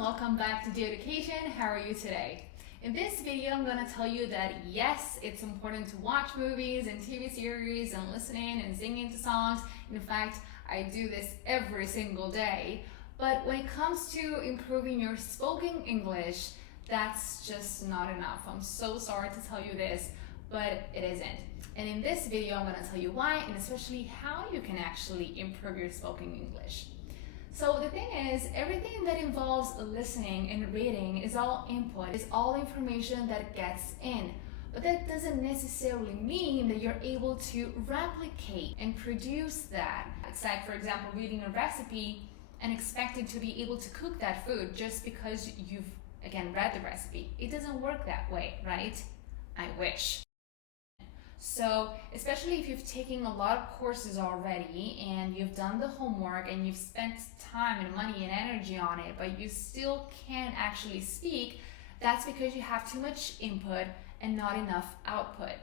welcome back to Dear Education. How are you today? In this video, I'm going to tell you that yes, it's important to watch movies and TV series and listening and singing to songs. In fact, I do this every single day. But when it comes to improving your spoken English, that's just not enough. I'm so sorry to tell you this, but it isn't. And in this video, I'm going to tell you why and especially how you can actually improve your spoken English. So the thing is, everything that involves listening and reading is all input, is all information that gets in. But that doesn't necessarily mean that you're able to replicate and produce that. It's like, for example, reading a recipe and expecting to be able to cook that food just because you've, again, read the recipe. It doesn't work that way, right? I wish. So, especially if you've taken a lot of courses already and you've done the homework and you've spent time and money and energy on it, but you still can't actually speak, that's because you have too much input and not enough output.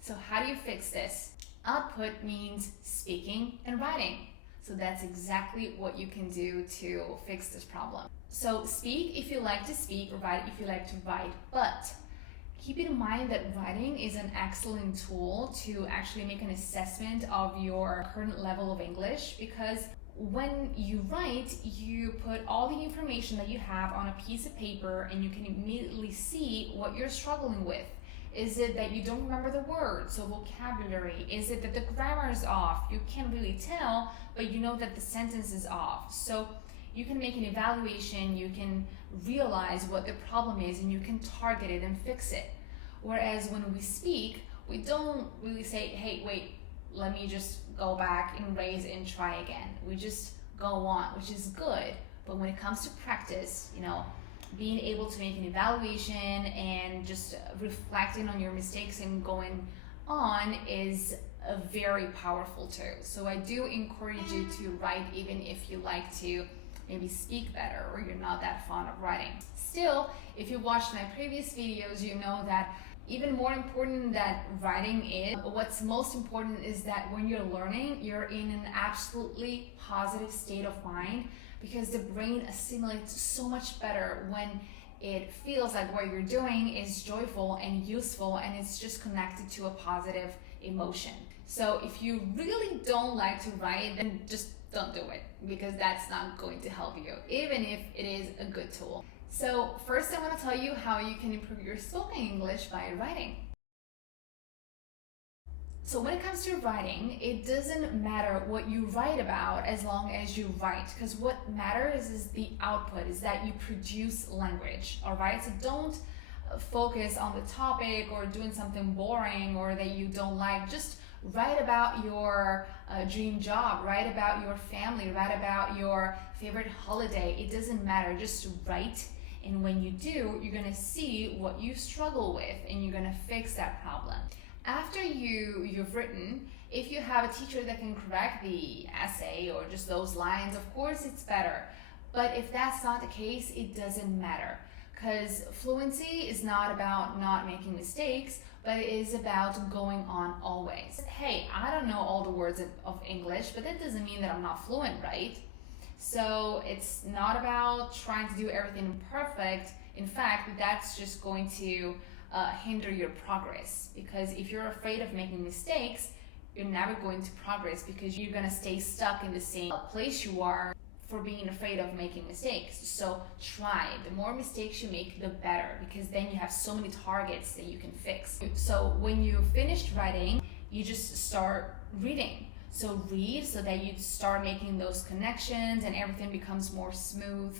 So how do you fix this? Output means speaking and writing. So that's exactly what you can do to fix this problem. So speak if you like to speak, or write if you like to write, but keep in mind that writing is an excellent tool to actually make an assessment of your current level of English, because when you write, you put all the information that you have on a piece of paper and you can immediately see what you're struggling with. Is it that you don't remember the words, so vocabulary? Is it that the grammar is off? You can't really tell, but you know that the sentence is off. So you can make an evaluation, you can realize what the problem is, and you can target it and fix it. Whereas when we speak, we don't really say, hey, wait, let me just go back and erase and try again. We just go on, which is good. But when it comes to practice, being able to make an evaluation and just reflecting on your mistakes and going on is a very powerful tool. So I do encourage you to write, even if you like to maybe speak better or you're not that fond of writing. Still, if you watched my previous videos, you know that even more important that writing is, what's most important is that when you're learning, you're in an absolutely positive state of mind, because the brain assimilates so much better when it feels like what you're doing is joyful and useful and it's just connected to a positive emotion. So if you really don't like to write, then just don't do it, because that's not going to help you, even if it is a good tool. So first I want to tell you how you can improve your spoken English by writing. So when it comes to writing, it doesn't matter what you write about as long as you write, because what matters is the output, is that you produce language, all right? So don't focus on the topic or doing something boring or that you don't like. Just write about your dream job, write about your family, write about your favorite holiday. It doesn't matter, just write. And when you do, you're gonna see what you struggle with and you're gonna fix that problem. After you've written, if you have a teacher that can correct the essay or just those lines, of course it's better. But if that's not the case, it doesn't matter, because fluency is not about not making mistakes, but it is about going on always. Hey, I don't know all the words of English, but that doesn't mean that I'm not fluent, right? So it's not about trying to do everything perfect. In fact, that's just going to hinder your progress, because if you're afraid of making mistakes, you're never going to progress, because you're going to stay stuck in the same place you are for being afraid of making mistakes. So try. The more mistakes you make, the better, because then you have so many targets that you can fix. So when you finished writing, you just start reading. So read so that you start making those connections and everything becomes more smooth.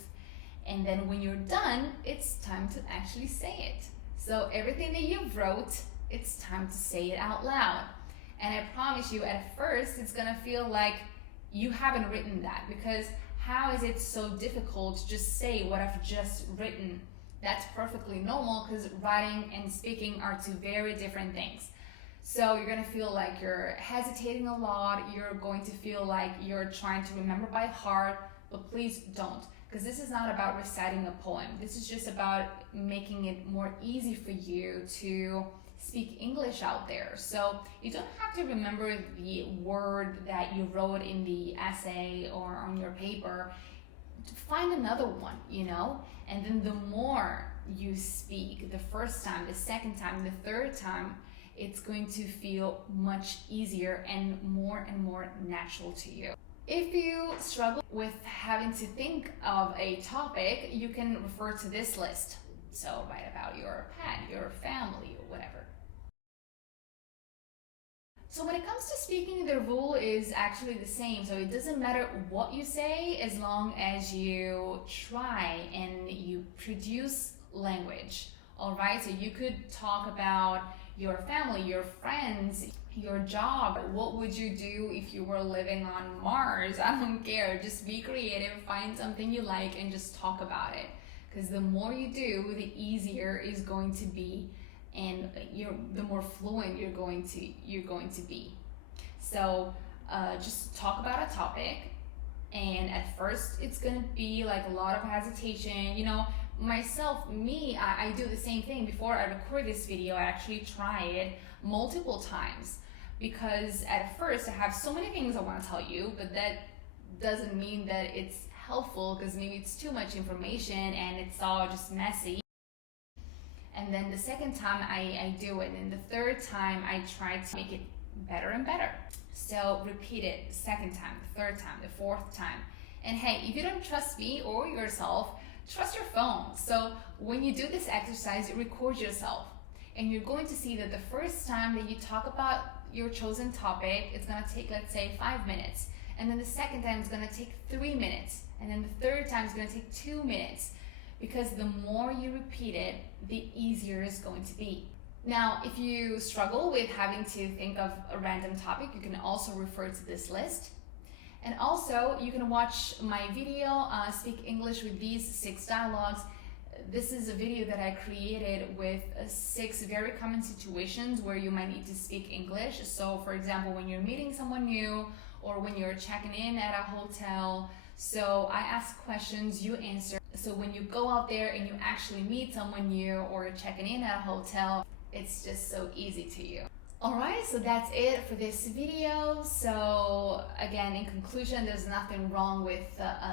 And then when you're done, it's time to actually say it. So everything that you wrote, it's time to say it out loud. And I promise you, at first, it's gonna feel like you haven't written that, because how is it so difficult to just say what I've just written? That's perfectly normal, because writing and speaking are two very different things. So you're gonna feel like you're hesitating a lot, you're going to feel like you're trying to remember by heart, but please don't, because this is not about reciting a poem. This is just about making it more easy for you to speak English out there. So you don't have to remember the word that you wrote in the essay or on your paper. find another one, and then the more you speak the first time, the second time, the third time, it's going to feel much easier and more natural to you. If you struggle with having to think of a topic, you can refer to this list. So write about your pet, your family, or whatever. So when it comes to speaking, the rule is actually the same. So it doesn't matter what you say as long as you try and you produce language. All right, so you could talk about your family, your friends, your job. What would you do if you were living on Mars? I don't care. Just be creative, find something you like, and just talk about it. Because the more you do, the easier it's going to be, and the more fluent you're going to be. So just talk about a topic, and at first it's gonna be like a lot of hesitation. I do the same thing. Before I record this video, I actually try it multiple times, because at first I have so many things I want to tell you, but that doesn't mean that it's helpful, because maybe it's too much information and it's all just messy. And then the second time I do it, and the third time I try to make it better and better. So repeat it the second time, the third time, the fourth time. And hey, if you don't trust me or yourself, trust your phone. So when you do this exercise, you record yourself, and you're going to see that the first time that you talk about your chosen topic, it's going to take, let's say, 5 minutes. And then the second time it's going to take 3 minutes. And then the third time it's going to take 2 minutes. Because the more you repeat it, the easier it's going to be. Now, if you struggle with having to think of a random topic, you can also refer to this list. And also, you can watch my video, Speak English with These 6 Dialogues. This is a video that I created with 6 very common situations where you might need to speak English. So, for example, when you're meeting someone new, or when you're checking in at a hotel. So I ask questions, you answer. So when you go out there and you actually meet someone new, or you're checking in at a hotel, it's just so easy to you. Alright, so that's it for this video. So again, in conclusion, there's nothing wrong with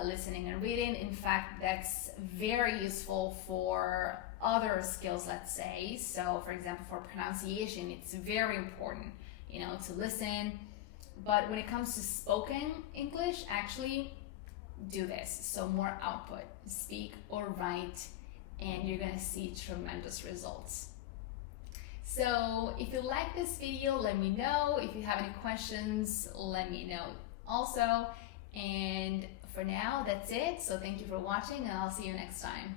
listening and reading. In fact, that's very useful for other skills, let's say. So for example, for pronunciation, it's very important, to listen. But when it comes to spoken English, actually do this. So more output, speak or write, and you're gonna see tremendous results. So if you like this video, let me know. If you have any questions, let me know also. And for now, that's it. So thank you for watching, and I'll see you next time.